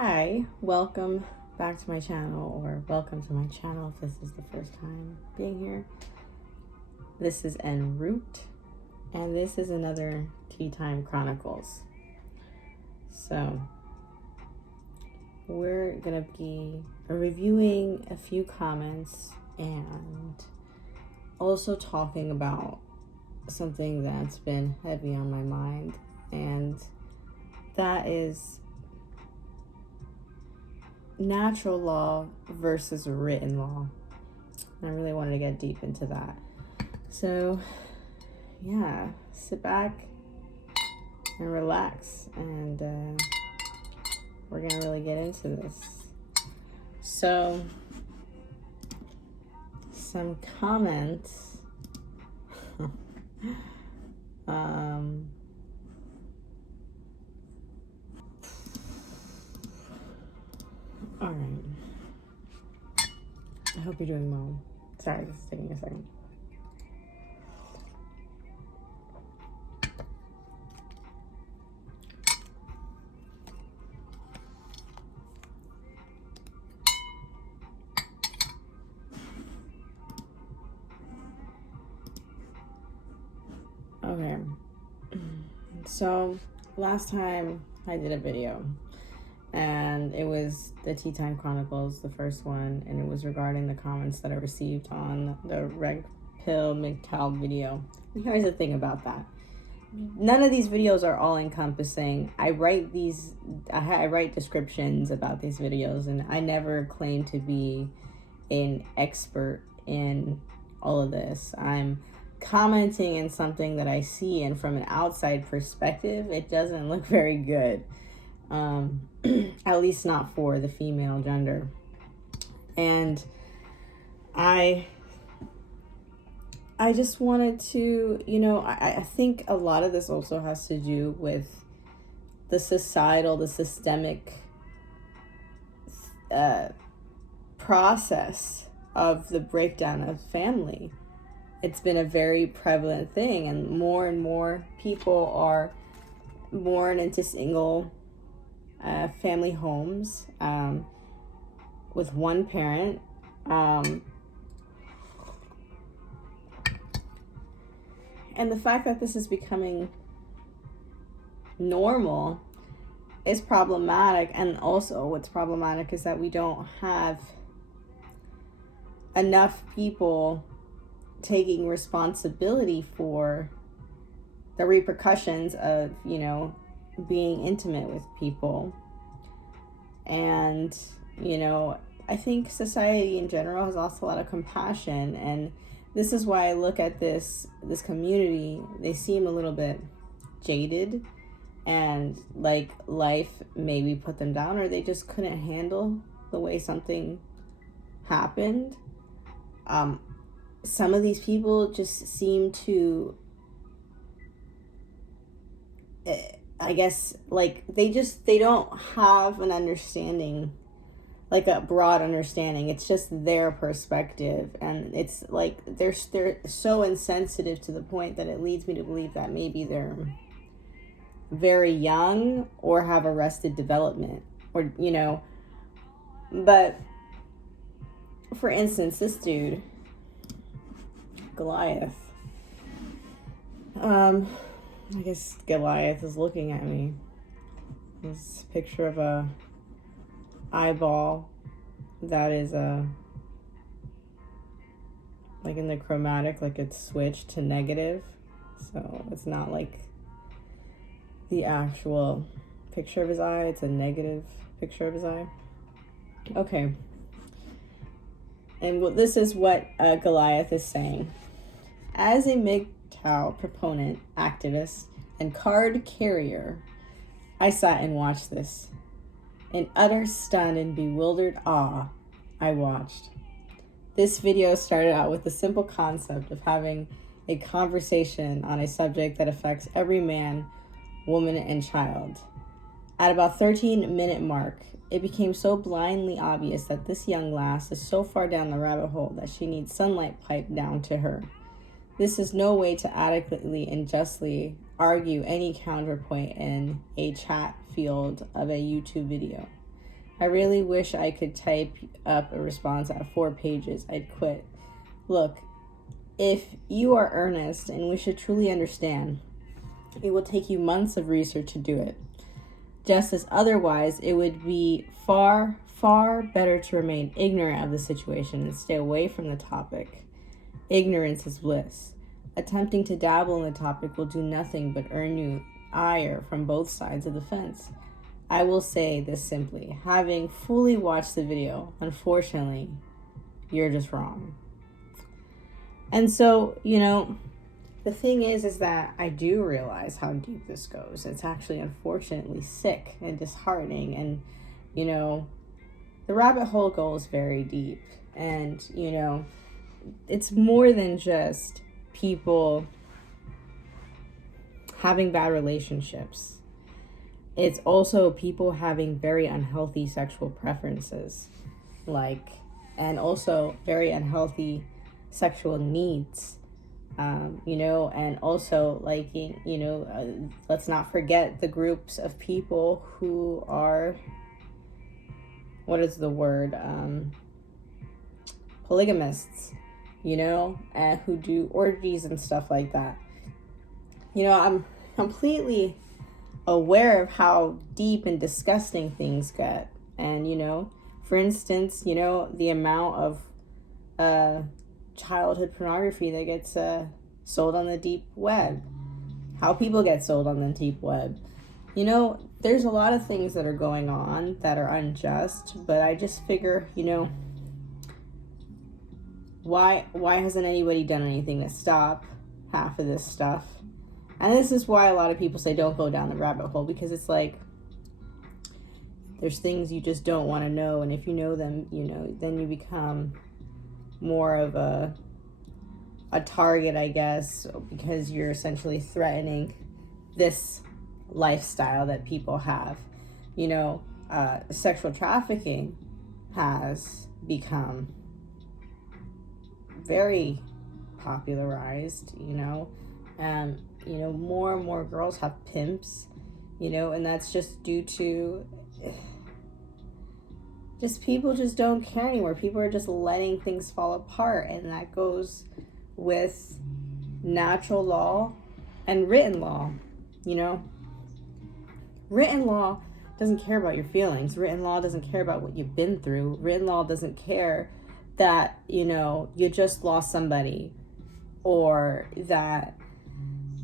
Hi, welcome back to my channel, or welcome to my channel if this is the first time being here. This is En route, and this is another Tea Time Chronicles. So, we're gonna be reviewing a few comments and also talking about something that's been heavy on my mind, and that is natural law versus written law. I really wanted to get deep into that. So, yeah, sit back and relax, and we're gonna really get into this. So, some comments. All right. I hope you're doing well. Sorry, this is taking a second. Okay. So, last time I did a video, and it was the Tea Time Chronicles, the first one, and it was regarding the comments that I received on the Red Pill MGTOW video. And here's the thing about that. None of these videos are all encompassing. I write descriptions about these videos, and I never claim to be an expert in all of this. I'm commenting in something that I see, and from an outside perspective, it doesn't look very good. At least not for the female gender. And I just wanted to, I think a lot of this also has to do with the systemic process of the breakdown of family. It's been a very prevalent thing, and more people are born into single family homes with one parent. And the fact that this is becoming normal is problematic. And also what's problematic is that we don't have enough people taking responsibility for the repercussions of, being intimate with people. And, I think society in general has lost a lot of compassion, and this is why I look at this community. They seem a little bit jaded, and like life maybe put them down, or they just couldn't handle the way something happened. Some of these people just seem to, I guess, like they don't have an understanding, like a broad understanding. It's just their perspective, and it's like they're so insensitive to the point that it leads me to believe that maybe they're very young or have arrested development, or but for instance, this dude Goliath, I guess Goliath is looking at me. This picture of a eyeball that is like in the chromatic, like it's switched to negative, so it's not like the actual picture of his eye, it's a negative picture of his eye. Okay. And this is what Goliath is saying. As a MGTOW proponent, activist, and card carrier, I sat and watched this. In utter stunned and bewildered awe, I watched. This video started out with the simple concept of having a conversation on a subject that affects every man, woman, and child. At about 13-minute mark, it became so blindly obvious that this young lass is so far down the rabbit hole that she needs sunlight piped down to her. This is no way to adequately and justly argue any counterpoint in a chat field of a YouTube video. I really wish I could type up a response at 4 pages. I'd quit. Look, if you are earnest and wish to truly understand, it will take you months of research to do it. Just as otherwise, it would be far, far better to remain ignorant of the situation and stay away from the topic. Ignorance is bliss. Attempting to dabble in the topic will do nothing but earn you ire from both sides of the fence. I will say this simply. Having fully watched the video, unfortunately, you're just wrong. And so, the thing is that I do realize how deep this goes. It's actually unfortunately sick and disheartening. And, the rabbit hole goes very deep. And, it's more than just people having bad relationships. It's also people having very unhealthy sexual preferences, and also very unhealthy sexual needs, and also let's not forget the groups of people who are, what is the word, polygamists, and who do orgies and stuff like that. I'm completely aware of how deep and disgusting things get. And, for instance, the amount of childhood pornography that gets sold on the deep web, how people get sold on the deep web. There's a lot of things that are going on that are unjust, but I just figure, why hasn't anybody done anything to stop half of this stuff? And this is why a lot of people say don't go down the rabbit hole, because it's like there's things you just don't want to know, and if you know them, then you become more of a target, I guess, because you're essentially threatening this lifestyle that people have. Sexual trafficking has become very popularized, more and more girls have pimps, and that's just due to just people just don't care anymore. People are just letting things fall apart, and that goes with natural law and written law. Written law doesn't care about your feelings. Written law doesn't care about what you've been through. Written law doesn't care that, you just lost somebody, or that,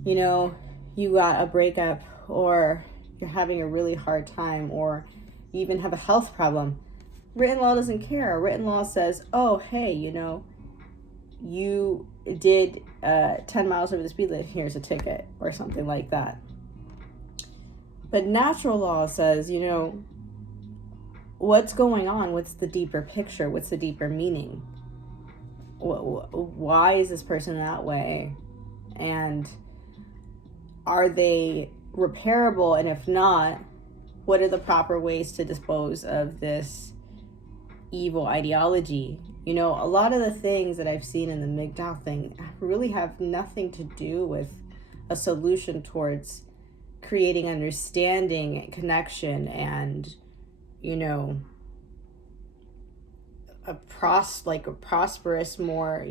you got a breakup, or you're having a really hard time, or you even have a health problem. Written law doesn't care. Written law says, oh, hey, you did 10 miles over the speed limit, here's a ticket, or something like that. But natural law says, what's going on? What's the deeper picture? What's the deeper meaning? Why is this person that way? And are they repairable? And if not, what are the proper ways to dispose of this evil ideology? A lot of the things that I've seen in the MGTOW thing really have nothing to do with a solution towards creating understanding, connection, and a prosperous, more,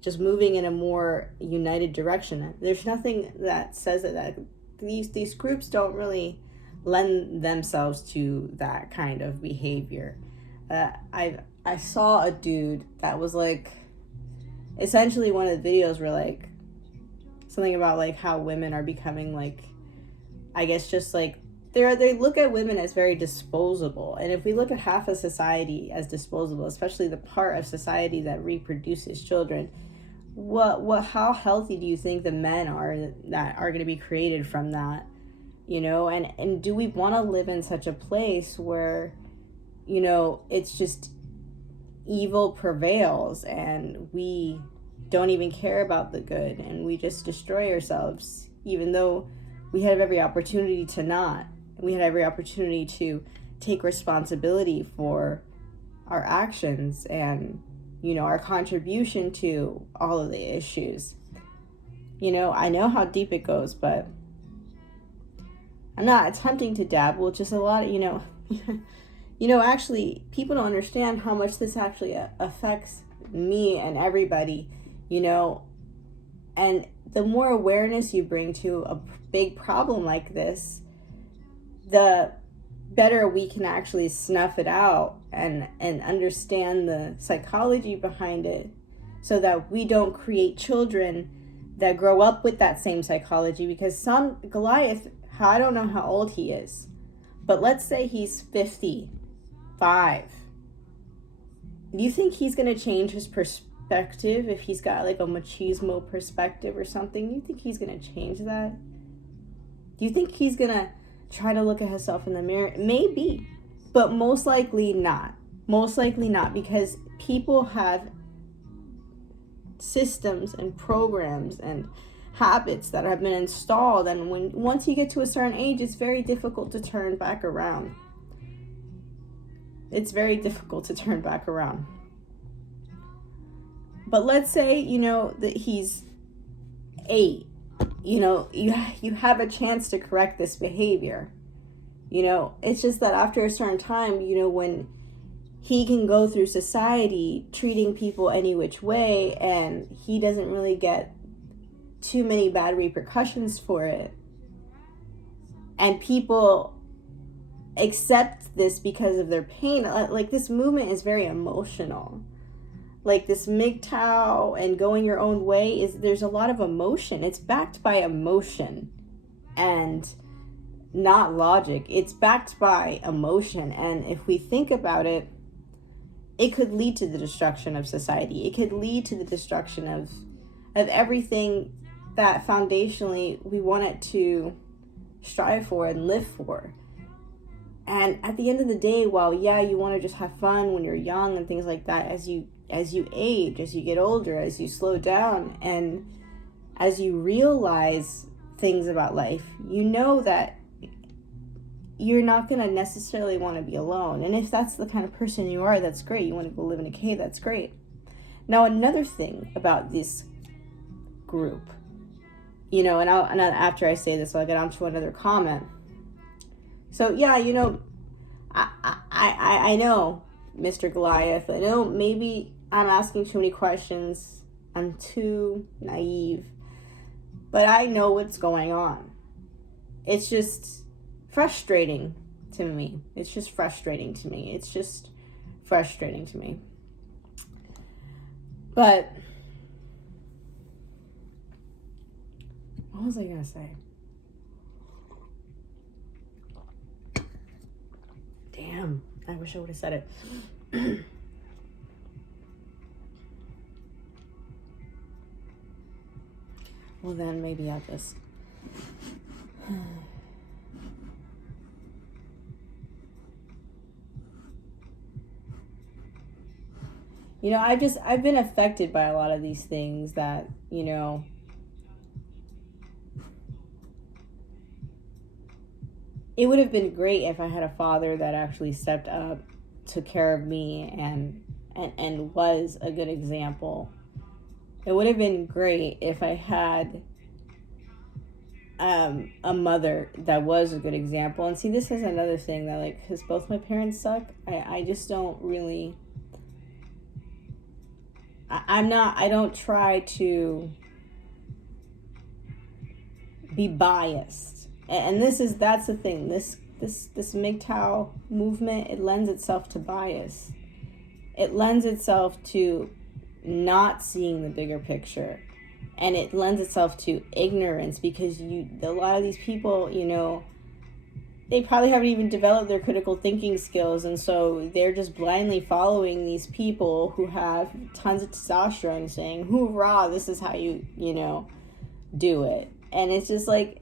just moving in a more united direction. There's nothing that says that these groups don't really lend themselves to that kind of behavior. I saw a dude that was essentially one of the videos were something about how women are becoming I guess just they look at women as very disposable. And if we look at half of society as disposable, especially the part of society that reproduces children, how healthy do you think the men are that are going to be created from that? And do we want to live in such a place where it's just evil prevails and we don't even care about the good, and we just destroy ourselves, even though we have every opportunity to not. We had every opportunity to take responsibility for our actions and, our contribution to all of the issues. I know how deep it goes, but I'm not attempting to dabble. Just a lot of, Actually, people don't understand how much this actually affects me and everybody, and the more awareness you bring to a big problem like this, the better we can actually snuff it out and understand the psychology behind it, so that we don't create children that grow up with that same psychology. Because Goliath, I don't know how old he is, but let's say he's 55. Do you think he's going to change his perspective if he's got like a machismo perspective or something? Do you think he's going to change that? Do you think he's going to try to look at himself in the mirror? Maybe, but most likely not. Most likely not, because people have systems and programs and habits that have been installed, and once you get to a certain age, it's very difficult to turn back around. It's very difficult to turn back around. But let's say, that he's 8. You have a chance to correct this behavior. It's just that after a certain time, when he can go through society treating people any which way, and he doesn't really get too many bad repercussions for it, and people accept this because of their pain. Like, this movement is very emotional. Like, this MGTOW and going your own way, there's a lot of emotion. It's backed by emotion and not logic. It's backed by emotion, and if we think about it, it could lead to the destruction of society. It could lead to the destruction of everything that foundationally we want it to strive for and live for. And at the end of the day, while you want to just have fun when you're young and things like that, as you age, as you get older, as you slow down, and as you realize things about life, that you're not going to necessarily want to be alone. And if that's the kind of person you are, that's great. You want to go live in a cave, that's great. Now, another thing about this group, and after I say this, I'll get on to another comment. So, I know, Mr. Goliath, I know maybe I'm asking too many questions. I'm too naive. But I know what's going on. It's just frustrating to me. It's just frustrating to me. But what was I going to say? Damn, I wish I would have said it. Well, then maybe I'll just... I've been affected by a lot of these things that, it would have been great if I had a father that actually stepped up, took care of me, and was a good example. It would have been great if I had a mother that was a good example. And see, this is another thing that, like, because both my parents suck, I just don't really... I don't try to be biased. And that's the thing. This MGTOW movement, it lends itself to bias. It lends itself to not seeing the bigger picture. And it lends itself to ignorance, because a lot of these people, they probably haven't even developed their critical thinking skills, and so they're just blindly following these people who have tons of testosterone saying, hoorah, this is how you do it. And it's just like,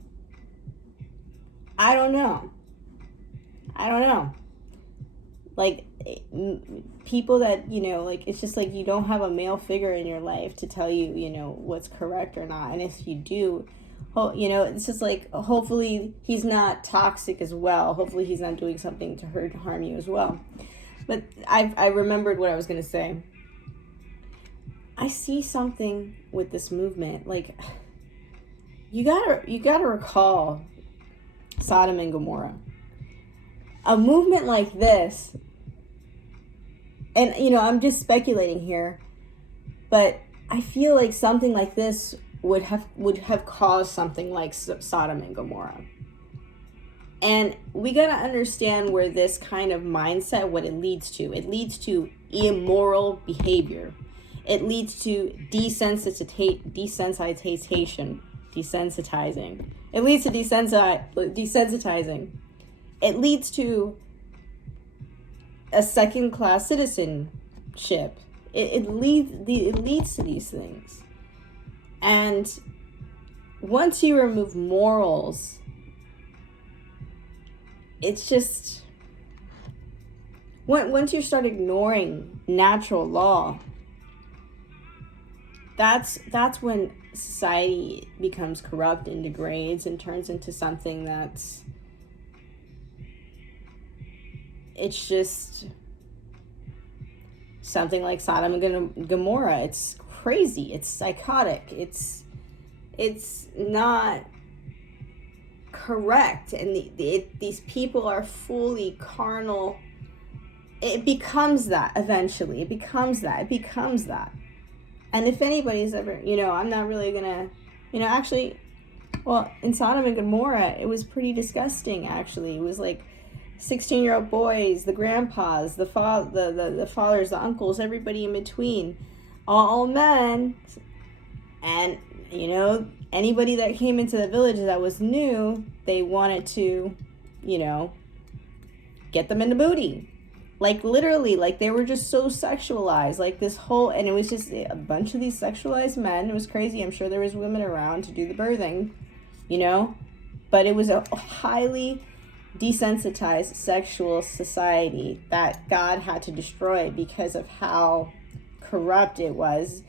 I don't know. Like, people that, it's just like, you don't have a male figure in your life to tell you, what's correct or not. And if you do, it's just like, hopefully he's not toxic as well. Hopefully he's not doing something to harm you as well. But I remembered what I was going to say. I see something with this movement. Like, you gotta recall Sodom and Gomorrah. a movement like this, and I'm just speculating here, but I feel like something like this would have caused something like Sodom and Gomorrah. And we got to understand where this kind of mindset, what it leads to. It leads to immoral behavior. It leads to desensitizing. It leads to desensitizing. It leads to a second-class citizenship. It leads to these things. And once you remove morals, it's just, once you start ignoring natural law, that's when society becomes corrupt and degrades and turns into something it's just something like Sodom and Gomorrah. It's crazy. It's psychotic. It's not correct. And these people are fully carnal. It becomes that eventually. It becomes that. And if anybody's ever, I'm not really gonna, actually, well, in Sodom and Gomorrah, it was pretty disgusting, actually. It was like 16-year-old boys, the grandpas, the fathers, the uncles, everybody in between, all men. And, anybody that came into the village that was new, they wanted to, get them in the booty. Like, literally, like, they were just so sexualized, like, and it was just a bunch of these sexualized men. It was crazy. I'm sure there was women around to do the birthing, but it was a highly desensitized sexual society that God had to destroy because of how corrupt it was.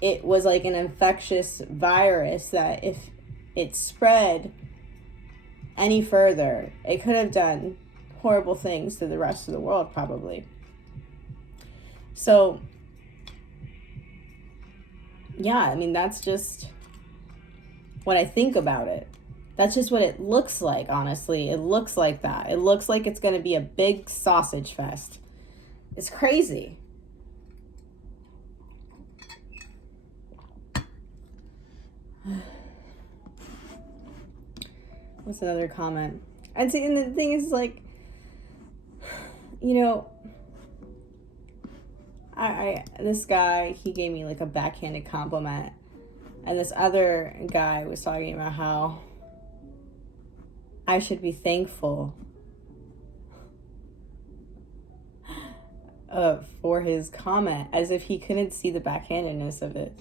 It was like an infectious virus that if it spread any further, it could have done horrible things to the rest of the world, probably. So, yeah, that's just what I think about it. That's just what it looks like, honestly. It looks like that. It looks like it's going to be a big sausage fest. It's crazy. What's another comment? And see, and the thing is, like, this guy, he gave me like a backhanded compliment, and this other guy was talking about how I should be thankful for his comment, as if he couldn't see the backhandedness of it.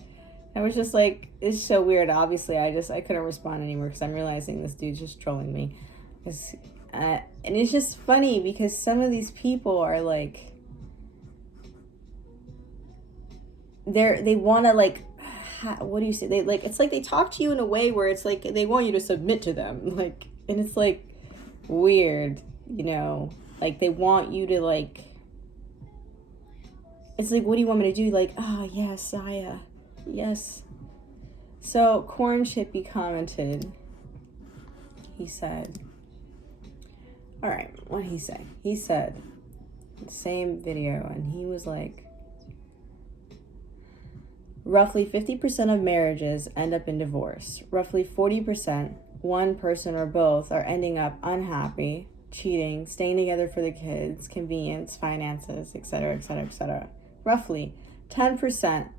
I was just like, it's so weird. Obviously, I couldn't respond anymore because I'm realizing this dude's just trolling me. And it's just funny because some of these people are like, they want to, like, what do you say? They, like, it's like they talk to you in a way where it's like they want you to submit to them, like, and it's like weird, like they want you to, like, it's like, what do you want me to do? Like, yes, yes. So Corn Chippy commented. He said, all right, what did he say? He said, the same video, and he was like, roughly 50% of marriages end up in divorce. Roughly 40%, one person or both, are ending up unhappy, cheating, staying together for the kids, convenience, finances, etc., etc., etc. Roughly 10%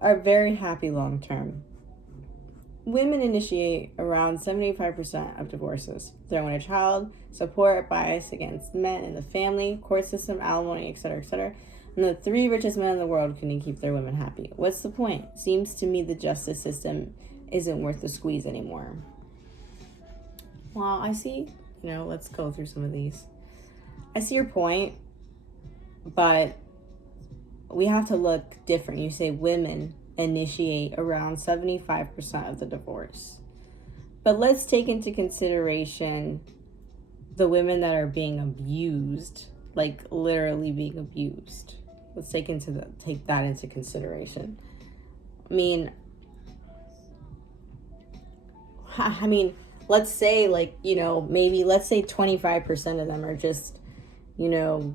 are very happy long term. Women initiate around 75% of divorces. Throwing a child, support, bias against men in the family, court system, alimony, etc., etc. And the 3 richest men in the world couldn't keep their women happy. What's the point? Seems to me the justice system isn't worth the squeeze anymore. Well, I see, let's go through some of these. I see your point, but we have to look different. You say women initiate around 75% of the divorce. But let's take into consideration the women that are being abused, like literally being abused. Let's take that into consideration. I mean, let's say, like, you know, maybe let's say 25% of them are just, you know,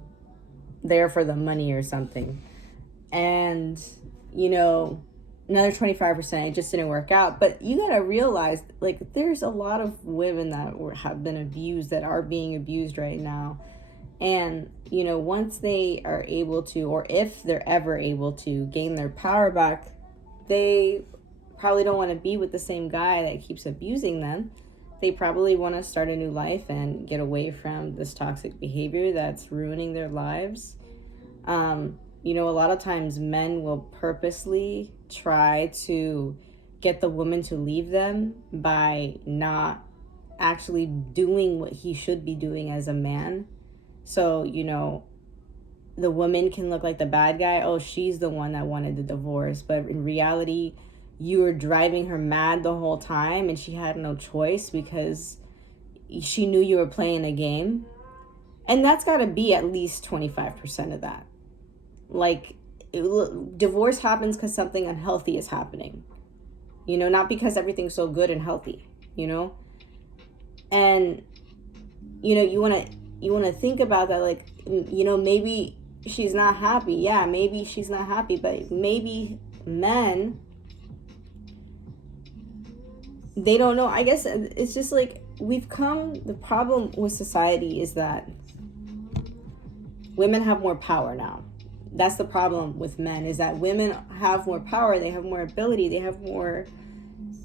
there for the money or something. And, you know, another 25%, it just didn't work out. But you got to realize, like, there's a lot of women that have been abused, that are being abused right now. And, you know, once they are able to, or if they're ever able to gain their power back, they probably don't want to be with the same guy that keeps abusing them. They probably want to start a new life and get away from this toxic behavior that's ruining their lives. You know, a lot of times men will purposely try to get the woman to leave them by not actually doing what he should be doing as a man. So, you know, the woman can look like the bad guy. Oh, she's the one that wanted the divorce. But in reality, you were driving her mad the whole time, and she had no choice because she knew you were playing a game. And that's got to be at least 25% of that. Like, divorce happens because something unhealthy is happening. You know, not because everything's so good and healthy, you know? And, you know, you want to think about that, like, you know, maybe she's not happy. Yeah, maybe she's not happy, but maybe men, they don't know. I guess it's just like the problem with society is that women have more power now. That's the problem with men, is that women have more power, they have more ability, they have more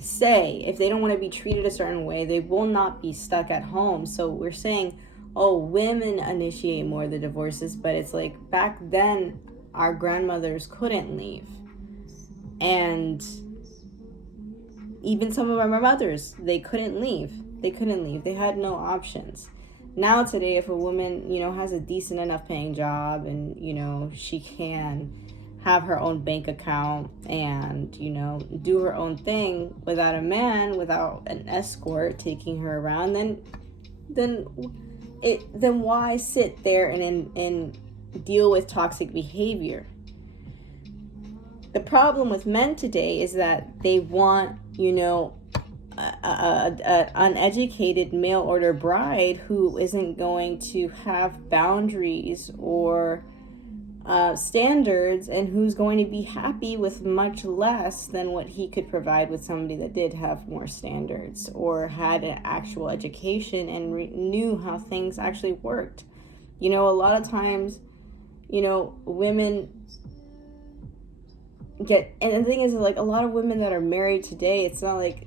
say. If they don't want to be treated a certain way, they will not be stuck at home. So we're saying, oh, women initiate more of the divorces, but it's like back then our grandmothers couldn't leave. And even some of our mothers, they couldn't leave. They had no options. Now today, if a woman, you know, has a decent enough paying job and, you know, she can have her own bank account and, you know, do her own thing without a man, without an escort taking her around, then why sit there and deal with toxic behavior? The problem with men today is that they want, you know, an uneducated mail order bride who isn't going to have boundaries or standards, and who's going to be happy with much less than what he could provide with somebody that did have more standards or had an actual education and knew how things actually worked. You know, a lot of times, you know, women and the thing is, like, a lot of women that are married today, it's not like,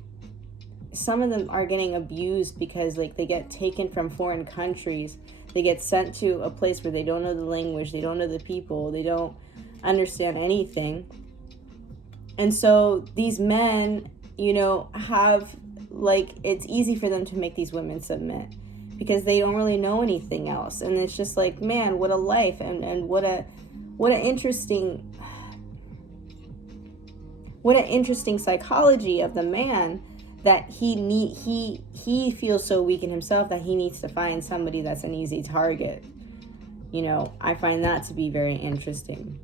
some of them are getting abused because, like, they get taken from foreign countries. They get sent to a place where they don't know the language, they don't know the people, they don't understand anything. And so these men, you know, have, like, it's easy for them to make these women submit because they don't really know anything else. And it's just like, man, what a life, and what an interesting psychology of the man, that he feels so weak in himself that he needs to find somebody that's an easy target. You know, I find that to be very interesting.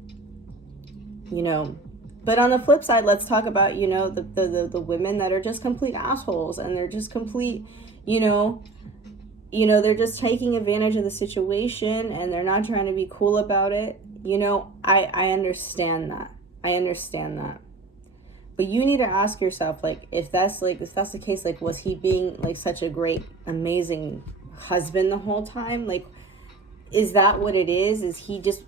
You know, but on the flip side, let's talk about, you know, the women that are just complete assholes, and they're just complete, you know, they're just taking advantage of the situation, and they're not trying to be cool about it. You know, I understand that. But you need to ask yourself, like, if that's the case, like, was he being, like, such a great, amazing husband the whole time? Like, is that what it is? Is he just,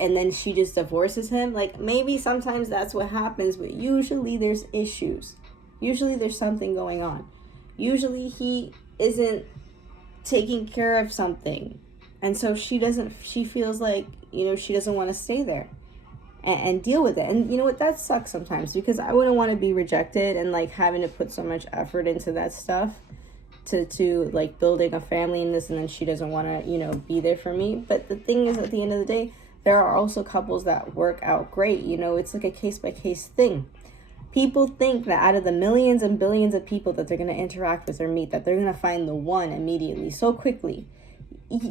and then she just divorces him? Like, maybe sometimes that's what happens, but usually there's issues. Usually there's something going on. Usually he isn't taking care of something. And so she feels like, you know, she doesn't want to stay there and deal with it. And you know what, that sucks sometimes, because I wouldn't want to be rejected and, like, having to put so much effort into that stuff to like building a family in this, and then she doesn't want to, you know, be there for me. But the thing is, at the end of the day, there are also couples that work out great. You know, it's like a case-by-case thing. People think that out of the millions and billions of people that they're going to interact with or meet, that they're going to find the one immediately, so quickly.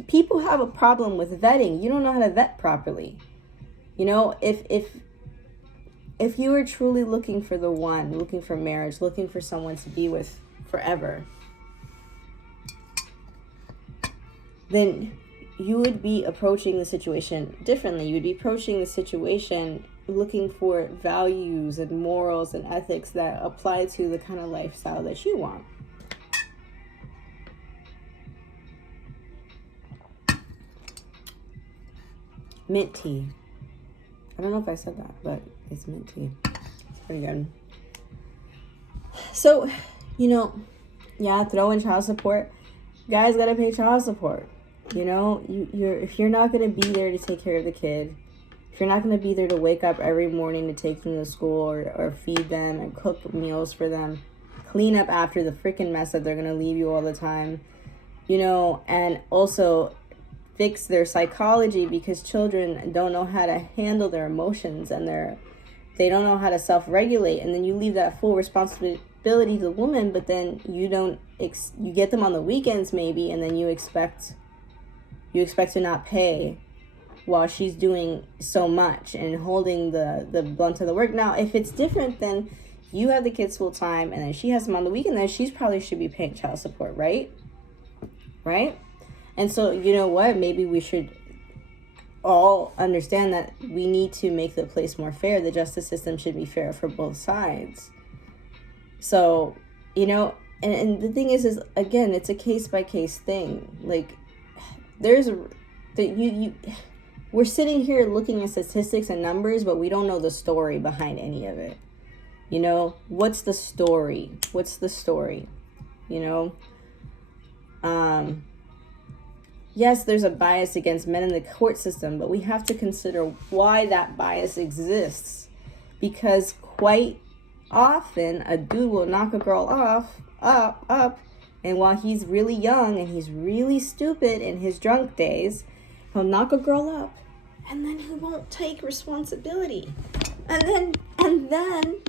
People have a problem with vetting. You don't know how to vet properly. You know, if you are truly looking for the one, looking for marriage, looking for someone to be with forever, then you would be approaching the situation differently. You would be approaching the situation looking for values and morals and ethics that apply to the kind of lifestyle that you want. Mint tea. I don't know if I said that, but it's mint tea. It's pretty good. So, yeah, throw in child support. Guys gotta pay child support. If you're not gonna be there to take care of the kid, if you're not gonna be there to wake up every morning to take them to school or feed them and cook meals for them, clean up after the freaking mess that they're gonna leave you all the time, and also fix their psychology, because children don't know how to handle their emotions and they don't know how to self-regulate, and then you leave that full responsibility to the woman, but then you get them on the weekends maybe, and then you expect to not pay while she's doing so much and holding the brunt of the work. Now, if it's different, then you have the kids full time and then she has them on the weekend, then she's probably should be paying child support, right? And so, you know what? Maybe we should all understand that we need to make the place more fair. The justice system should be fair for both sides. So, and the thing is again, it's a case-by-case thing. Like, we're sitting here looking at statistics and numbers, but we don't know the story behind any of it. What's the story? Yes, there's a bias against men in the court system, but we have to consider why that bias exists. Because quite often, a dude will knock a girl up, and while he's really young and he's really stupid in his drunk days, he'll knock a girl up, and then he won't take responsibility. And then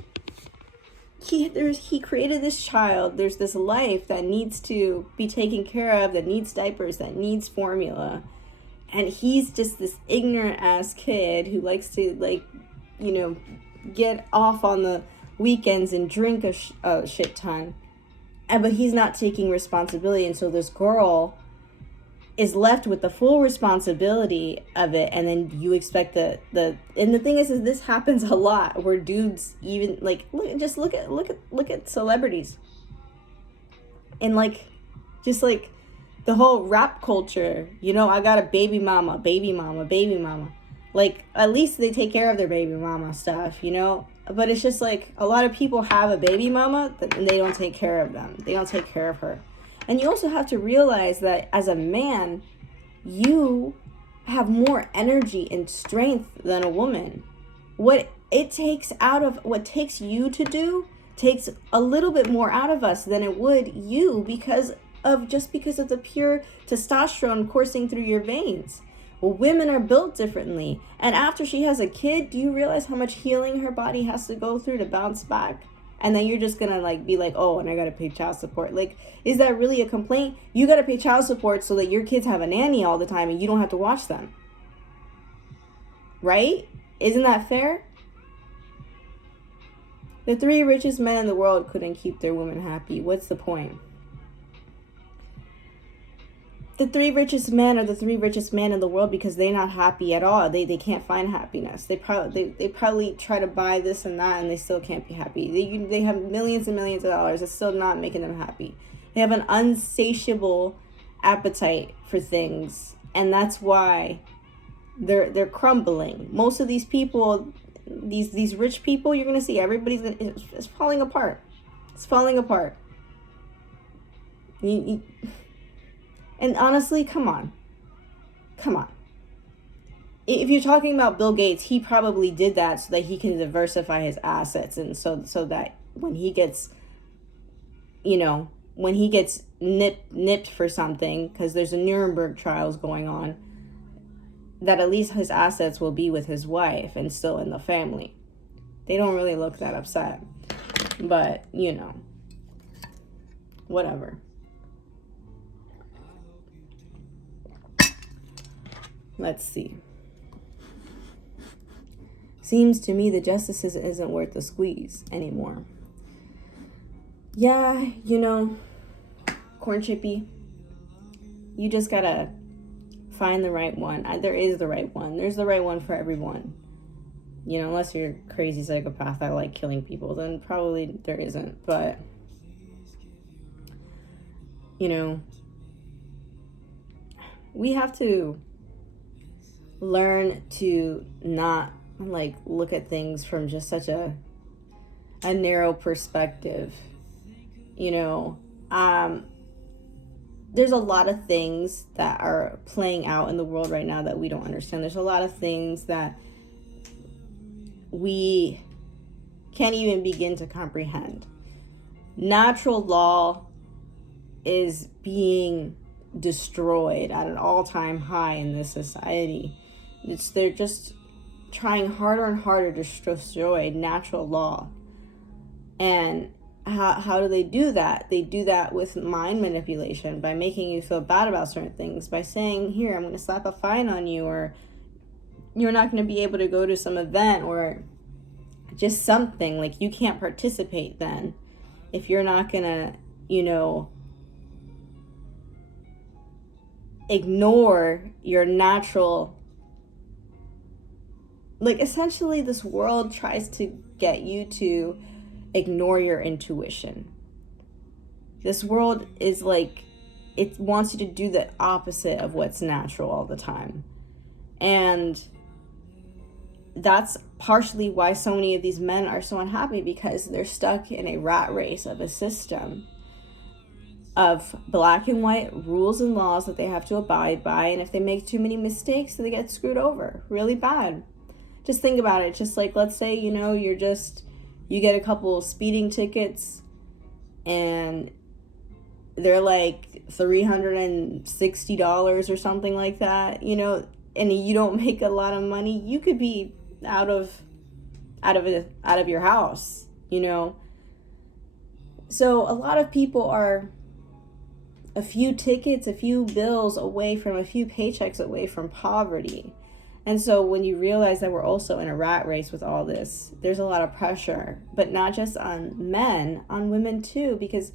he created this child. There's this life that needs to be taken care of, that needs diapers, that needs formula. And he's just this ignorant ass kid who likes to get off on the weekends and drink a shit ton. But he's not taking responsibility. And so this girl is left with the full responsibility of it, and then you expect and the thing is this happens a lot, where dudes even look at celebrities, and the whole rap culture, I got a baby mama. Like, at least they take care of their baby mama stuff, but it's just like a lot of people have a baby mama and they don't take care of them. They don't take care of her. And you also have to realize that as a man, you have more energy and strength than a woman. What takes you to do takes a little bit more out of us than it would you, because of the pure testosterone coursing through your veins. Well, women are built differently. And after she has a kid, do you realize how much healing her body has to go through to bounce back? And then you're just gonna be like, oh, and I gotta pay child support. Like, is that really a complaint? You gotta pay child support so that your kids have a nanny all the time and you don't have to watch them. Right? Isn't that fair? The 3 richest men in the world couldn't keep their women happy. What's the point? The 3 richest men are the 3 richest men in the world because they're not happy at all. They can't find happiness. They probably try to buy this and that, and they still can't be happy. They have millions and millions of dollars. It's still not making them happy. They have an insatiable appetite for things, and that's why they're crumbling. Most of these people, these rich people, you're gonna see it's falling apart. It's falling apart. And honestly, come on. If you're talking about Bill Gates, he probably did that so that he can diversify his assets, and so that when he gets nipped for something, because there's a Nuremberg trials going on, that at least his assets will be with his wife and still in the family. They don't really look that upset, but whatever. Let's see. Seems to me the justice isn't worth the squeeze anymore. Yeah, corn chippy. You just gotta find the right one. There is the right one. There's the right one for everyone. You know, unless you're a crazy psychopath that like killing people, then probably there isn't. But, you know, we have to learn to not like look at things from just such a narrow perspective. You know, there's a lot of things that are playing out in the world right now that we don't understand. There's a lot of things that we can't even begin to comprehend. Natural law is being destroyed at an all-time high in this society. They're just trying harder and harder to destroy natural law. And how do they do that? They do that with mind manipulation, by making you feel bad about certain things, by saying, here, I'm going to slap a fine on you, or you're not going to be able to go to some event, or just something like you can't participate then if you're not going to, you know, ignore your natural, like essentially this world tries to get you to ignore your intuition. This world is like, it wants you to do the opposite of what's natural all the time. And that's partially why so many of these men are so unhappy, because they're stuck in a rat race of a system of black and white rules and laws that they have to abide by. And if they make too many mistakes, they get screwed over really bad. Just think about it. Just like, let's say, you know, you get a couple speeding tickets and they're like $360 or something like that, you know, and you don't make a lot of money, you could be out of your house, you know. So a lot of people are a few tickets, a few bills away from, a few paychecks away from poverty. And so when you realize that we're also in a rat race with all this, there's a lot of pressure, but not just on men, on women too, because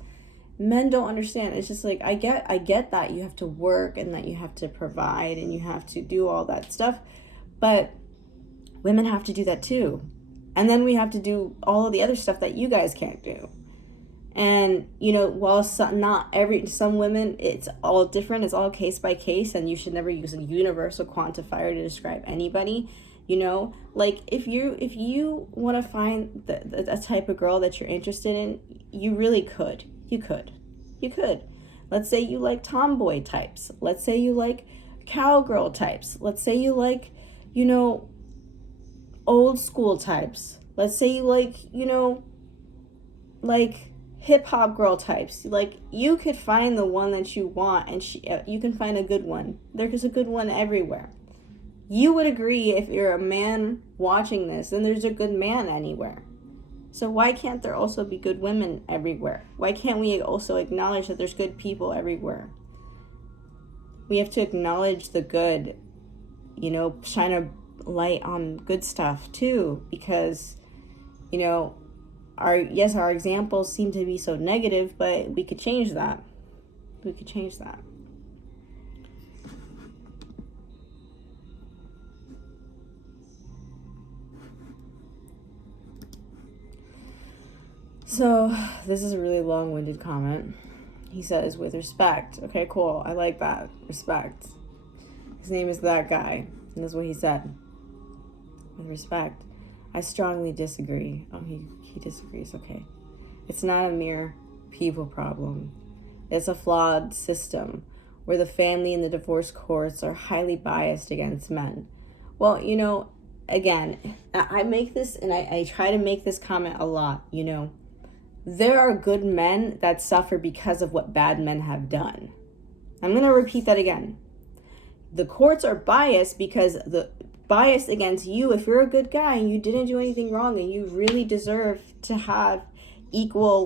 men don't understand. It's just like, I get that you have to work and that you have to provide and you have to do all that stuff, but women have to do that too. And then we have to do all of the other stuff that you guys can't do. And, you know, while some women, it's all different, it's all case by case, and you should never use a universal quantifier to describe anybody, you know. Like, if you want to find a type of girl that you're interested in, you really could. You could. Let's say you like tomboy types. Let's say you like cowgirl types. Let's say you like, you know, old school types. Let's say you like, you know, like hip-hop girl types. Like, you could find the one that you want, and you can find a good one. There's a good one everywhere. You would agree, if you're a man watching this, then there's a good man anywhere. So why can't there also be good women everywhere? Why can't we also acknowledge that there's good people everywhere? We have to acknowledge the good, you know, shine a light on good stuff too, because, you know, our examples seem to be so negative, but we could change that. So this is a really long-winded comment. He says, with respect. Okay, cool. I like that. Respect. His name is That Guy. And that's what he said. With respect. I strongly disagree. Oh, he disagrees. Okay. It's not a mere people problem. It's a flawed system where the family and the divorce courts are highly biased against men. Well, you know, again, I make this, and I try to make this comment a lot, you know. There are good men that suffer because of what bad men have done. I'm going to repeat that again. The courts are biased because the bias against you, if you're a good guy and you didn't do anything wrong and you really deserve to have equal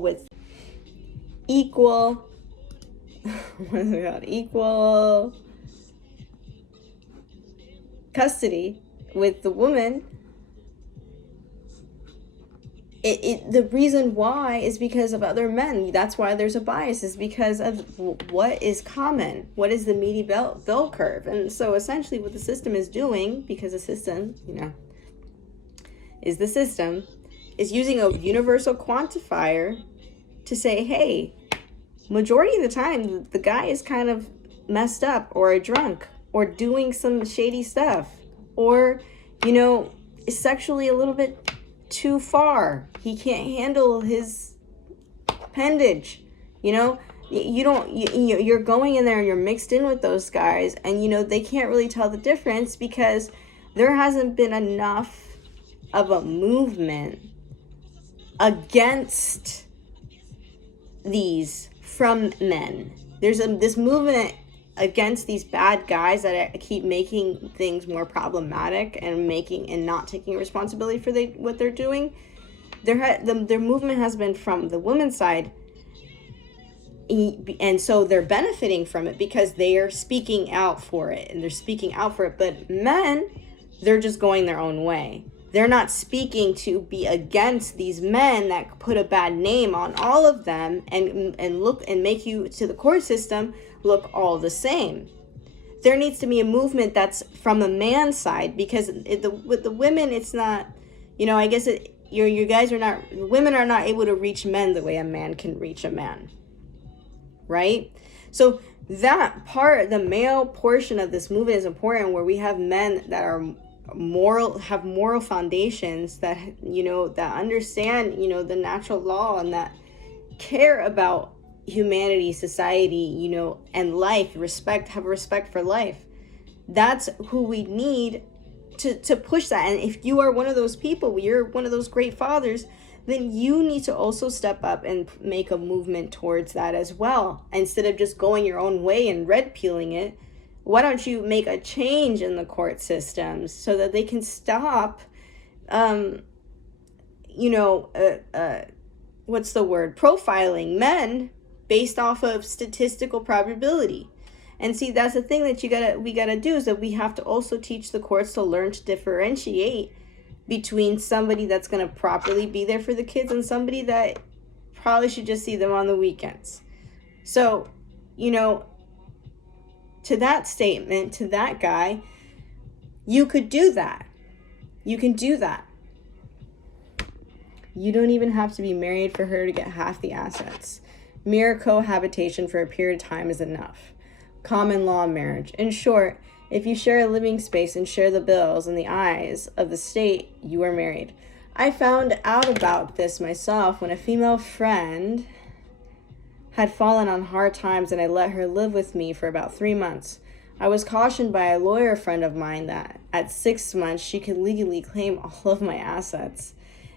custody with the woman, the reason why is because of other men. That's why there's a bias, is because of what is common, what is the meaty bell curve. And so essentially what the system is doing, because the system, is using a universal quantifier to say, hey, majority of the time the guy is kind of messed up or a drunk or doing some shady stuff, or is sexually a little bit too far. He can't handle his appendage. You're going in there and you're mixed in with those guys, and they can't really tell the difference because there hasn't been enough of a movement against these from men. There's this movement against these bad guys that keep making things more problematic and not taking responsibility for what they're doing. Their movement has been from the women's side, and so they're benefiting from it because they are speaking out for it, but men, they're just going their own way. They're not speaking to be against these men that put a bad name on all of them and look and make you, to the court system, look all the same. There needs to be a movement that's from the man's side, because with the women, it's not, I guess you guys are not, women are not able to reach men the way a man can reach a man, right? So that part, the male portion of this movement, is important, where we have men that are have moral foundations, that that understand the natural law, and that care about humanity, society, and life, have respect for life. That's who we need to push that. And if you are one of those people, you're one of those great fathers, then you need to also step up and make a movement towards that as well. Instead of just going your own way and red pilling it, why don't you make a change in the court systems so that they can stop, profiling men based off of statistical probability. And see, that's the thing that we gotta do, is that we have to also teach the courts to learn to differentiate between somebody that's gonna properly be there for the kids and somebody that probably should just see them on the weekends. So, to that statement, to that guy, you could do that. You can do that. You don't even have to be married for her to get half the assets. Mere cohabitation for a period of time is enough. Common law marriage. In short, if you share a living space and share the bills in the eyes of the state, you are married. I found out about this myself when a female friend had fallen on hard times, and I let her live with me for about 3 months. I was cautioned by a lawyer friend of mine that at 6 months she could legally claim all of my assets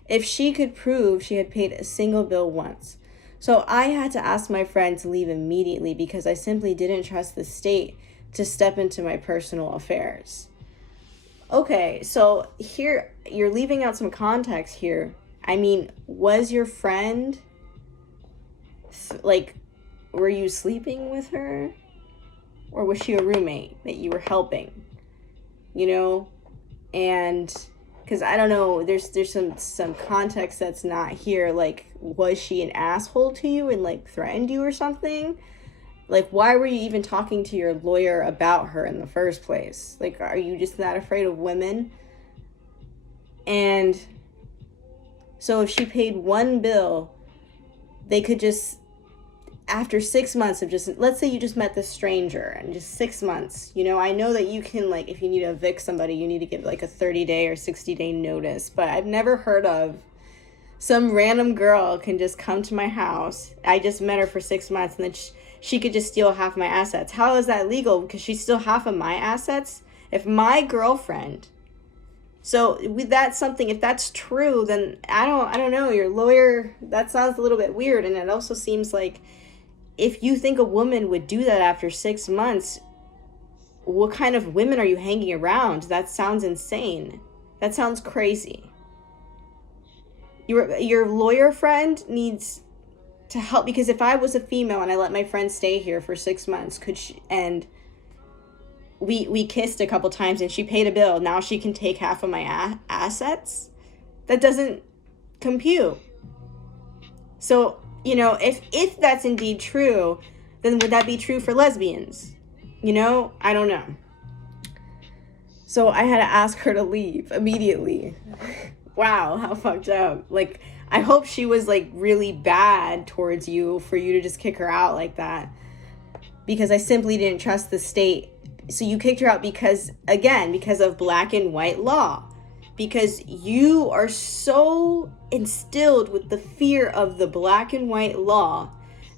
if she could prove she had paid a single bill once. So I had to ask my friend to leave immediately because I simply didn't trust the state to step into my personal affairs. Okay, so here you're leaving out some context here. I mean, was your friend, were you sleeping with her? Or was she a roommate that you were helping? And because I don't know, there's some context that's not here. Was she an asshole to you and threatened you or something? Why were you even talking to your lawyer about her in the first place? Are you just not afraid of women? And so if she paid one bill, they could just, after 6 months of just, let's say you just met this stranger and just 6 months, I know that you can, if you need to evict somebody, you need to give a 30-day or 60-day notice, but I've never heard of some random girl can just come to my house. I just met her for 6 months, and then she could just steal half my assets. How is that legal? Because she's still half of my assets. If my girlfriend, so that's something, if that's true, then I don't know, your lawyer, that sounds a little bit weird. And it also seems like, if you think a woman would do that after 6 months, what kind of women are you hanging around? That sounds insane. That sounds crazy. Your lawyer friend needs to help, because if I was a female and I let my friend stay here for 6 months, and we kissed a couple times and she paid a bill, now she can take half of my assets? That doesn't compute. So, if that's indeed true, then would that be true for lesbians? I don't know. So I had to ask her to leave immediately. Wow, how fucked up. Like, I hope she was, like, really bad towards you for you to just kick her out like that. Because I simply didn't trust the state. So you kicked her out because of black and white law. Because you are so instilled with the fear of the black and white law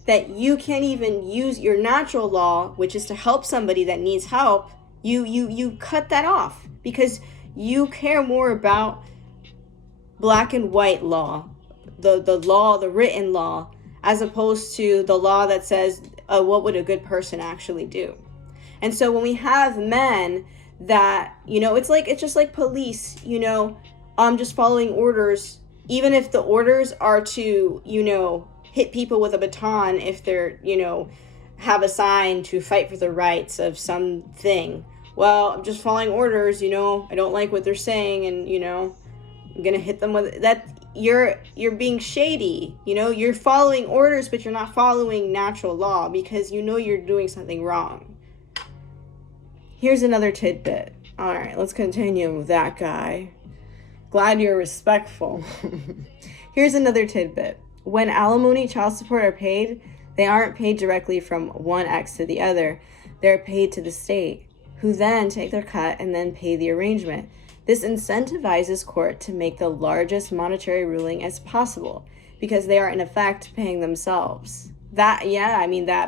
that you can't even use your natural law, which is to help somebody that needs help. You cut that off because you care more about black and white law, the law, the written law, as opposed to the law that says, what would a good person actually do? And so when we have men that, it's just like police, just following orders, even if the orders are to, hit people with a baton if they're, have a sign to fight for the rights of something. Well, I'm just following orders, I don't like what they're saying, and, I'm gonna hit them with that. You're being shady, you're following orders, but you're not following natural law because you're doing something wrong. Here's another tidbit. All right, let's continue with that guy. Glad you're respectful. Here's another tidbit. When alimony, child support are paid, they aren't paid directly from one ex to the other. They're paid to the state, who then take their cut and then pay the arrangement. This incentivizes court to make the largest monetary ruling as possible because they are in effect paying themselves. That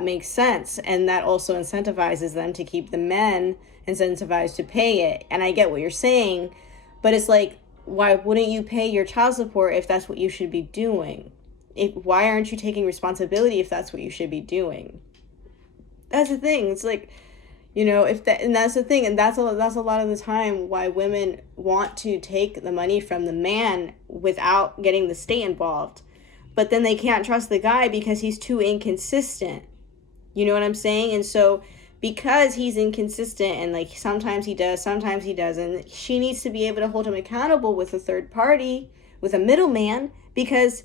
makes sense. And that also incentivizes them to keep the men incentivized to pay it. And I get what you're saying, but it's like, why wouldn't you pay your child support if that's what you should be doing? Why aren't you taking responsibility if that's what you should be doing? That's the thing. It's like, and that's the thing, and that's a lot of the time why women want to take the money from the man without getting the state involved. But then they can't trust the guy because he's too inconsistent. You know what I'm saying? And so because he's inconsistent and like sometimes he does, sometimes he doesn't, she needs to be able to hold him accountable with a third party, with a middleman, because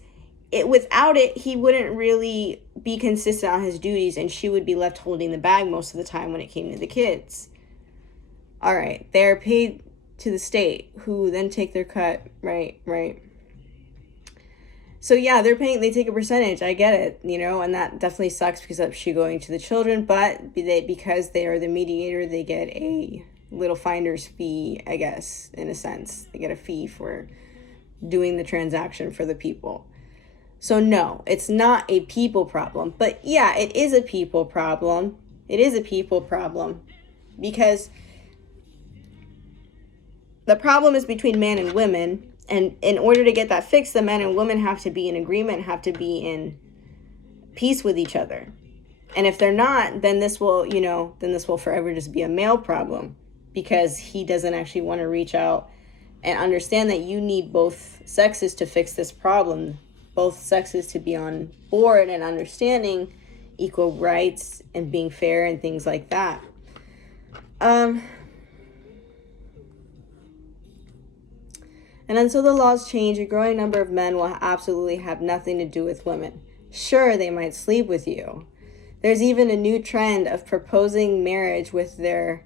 without it, he wouldn't really be consistent on his duties and she would be left holding the bag most of the time when it came to the kids. All right, they're paid to the state, who then take their cut, right? So yeah, they take a percentage, I get it, and that definitely sucks because of she going to the children, but because they are the mediator, they get a little finder's fee, I guess, in a sense. They get a fee for doing the transaction for the people. So no, it's not a people problem. But yeah, it is a people problem. It is a people problem because the problem is between men and women. And in order to get that fixed, the men and women have to be in agreement, have to be in peace with each other. And if they're not, then this will forever just be a male problem because he doesn't actually want to reach out and understand that you need both sexes to fix this problem. Both sexes to be on board and understanding equal rights and being fair and things like that. And until the laws change, a growing number of men will absolutely have nothing to do with women. Sure, they might sleep with you. There's even a new trend of proposing marriage with the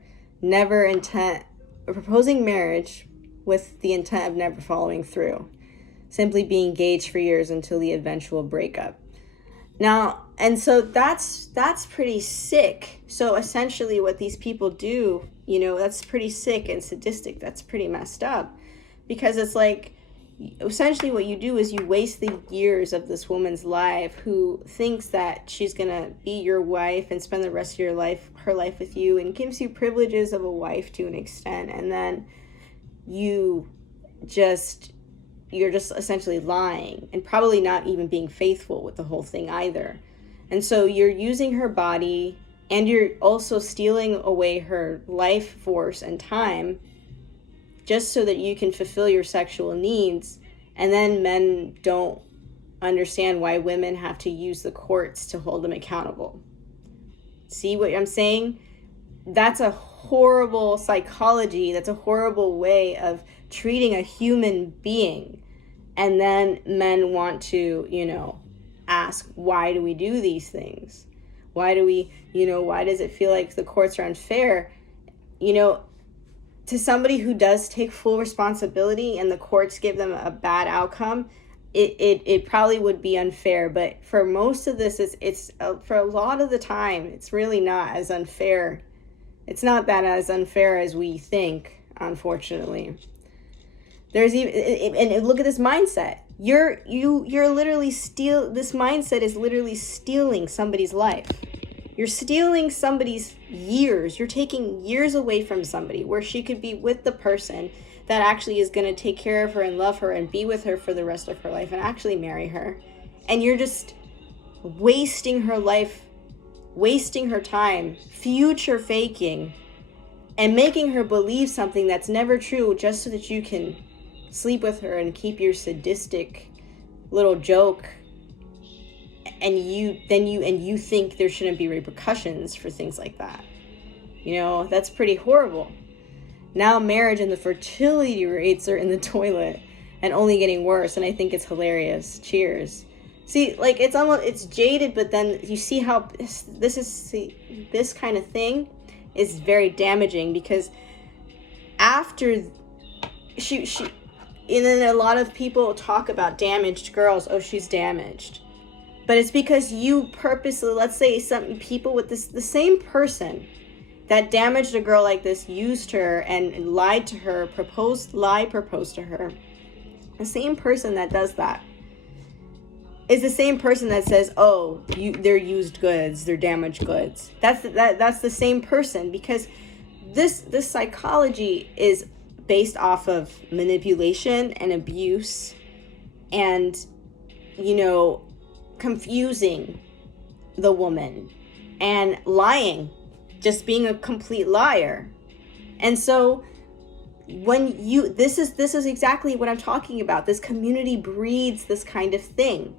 intent of never following through. Simply being engaged for years until the eventual breakup. Now, and so that's pretty sick. So essentially what these people do, that's pretty sick and sadistic. That's pretty messed up. Because it's like, essentially what you do is you waste the years of this woman's life who thinks that she's going to be your wife and spend the rest of her life with you and gives you privileges of a wife to an extent. And then you're just essentially lying and probably not even being faithful with the whole thing either. And so you're using her body and you're also stealing away her life force and time just so that you can fulfill your sexual needs. And then men don't understand why women have to use the courts to hold them accountable. See what I'm saying? That's a horrible psychology. That's a horrible way of treating a human being. And then men want to, ask, why do we do these things? Why do we, why does it feel like the courts are unfair? To somebody who does take full responsibility and the courts give them a bad outcome, it probably would be unfair. But for most of this, it's for a lot of the time, it's really not as unfair. It's not that as unfair as we think, unfortunately. There's even, and look at this mindset. You're literally this mindset is literally stealing somebody's life. You're stealing somebody's years. You're taking years away from somebody where she could be with the person that actually is going to take care of her and love her and be with her for the rest of her life and actually marry her. And you're just wasting her life, wasting her time, future faking, and making her believe something that's never true just so that you can sleep with her and keep your sadistic little joke. And you think there shouldn't be repercussions for things like that. That's pretty horrible. Now marriage and the fertility rates are in the toilet and only getting worse, and I think it's hilarious. Cheers. See, like, it's jaded, but then you see how this kind of thing is very damaging, because after she and then a lot of people talk about damaged girls. Oh, she's damaged. But it's because you purposely, let's say some people with the same person that damaged a girl like this, used her and lied to her, proposed to her. The same person that does that is the same person that says, "Oh, they're used goods, they're damaged goods." That's the same person, because this psychology is based off of manipulation and abuse and confusing the woman and lying, just being a complete liar. And so when this is exactly what I'm talking about. This community breeds this kind of thing,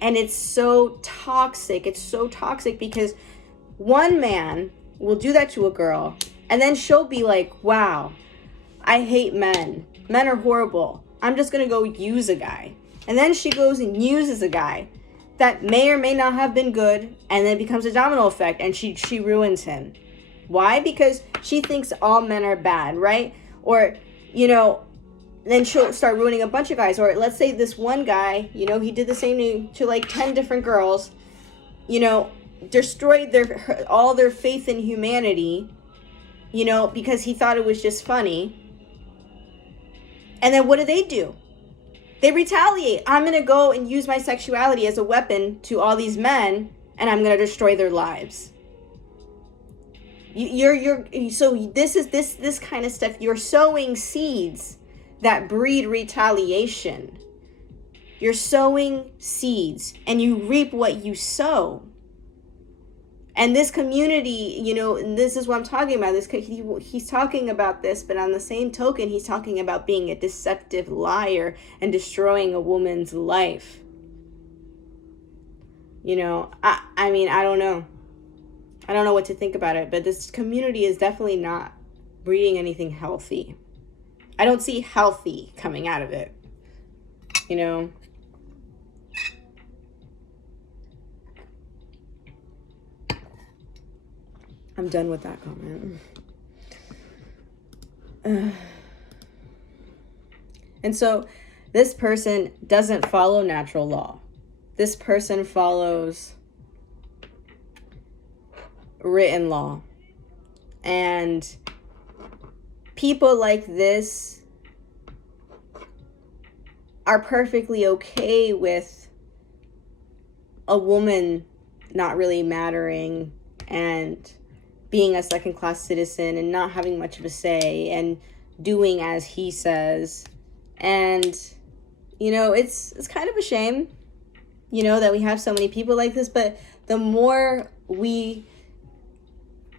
and it's so toxic. It's so toxic because one man will do that to a girl, and then she'll be like, "Wow, I hate men. Men are horrible. I'm just gonna go use a guy." And then she goes and uses a guy that may or may not have been good, and then it becomes a domino effect, and she ruins him. Why? Because she thinks all men are bad, right? Or, then she'll start ruining a bunch of guys. Or let's say this one guy, he did the same to like 10 different girls, destroyed all their faith in humanity, because he thought it was just funny. And then what do? They retaliate. I'm going to go and use my sexuality as a weapon to all these men, and I'm going to destroy their lives. So this is this kind of stuff. You're sowing seeds that breed retaliation. You're sowing seeds, and you reap what you sow. And this community, and this is what I'm talking about. He's talking about this, but on the same token, he's talking about being a deceptive liar and destroying a woman's life. I mean, I don't know. I don't know what to think about it, but this community is definitely not breeding anything healthy. I don't see healthy coming out of it. I'm done with that comment. And so this person doesn't follow natural law. This person follows written law. And people like this are perfectly okay with a woman not really mattering and being a second-class citizen and not having much of a say and doing as he says. And, it's kind of a shame, that we have so many people like this. But the more we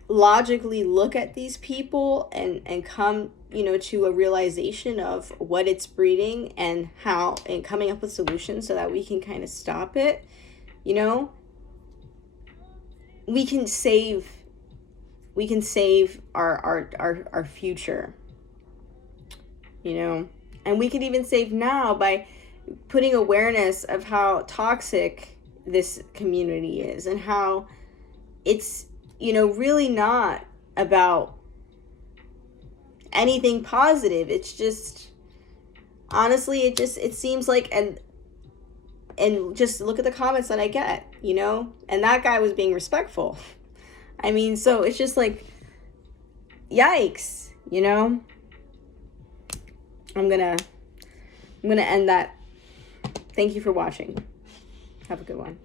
logically look at these people and come, to a realization of what it's breeding and how, and coming up with solutions so that we can kind of stop it, we can save our future, and we can even save now by putting awareness of how toxic this community is and how it's, really not about anything positive. It's just, honestly, it seems like, and just look at the comments that I get, and that guy was being respectful. I mean, so it's just like, yikes, I'm gonna end that. Thank you for watching. Have a good one.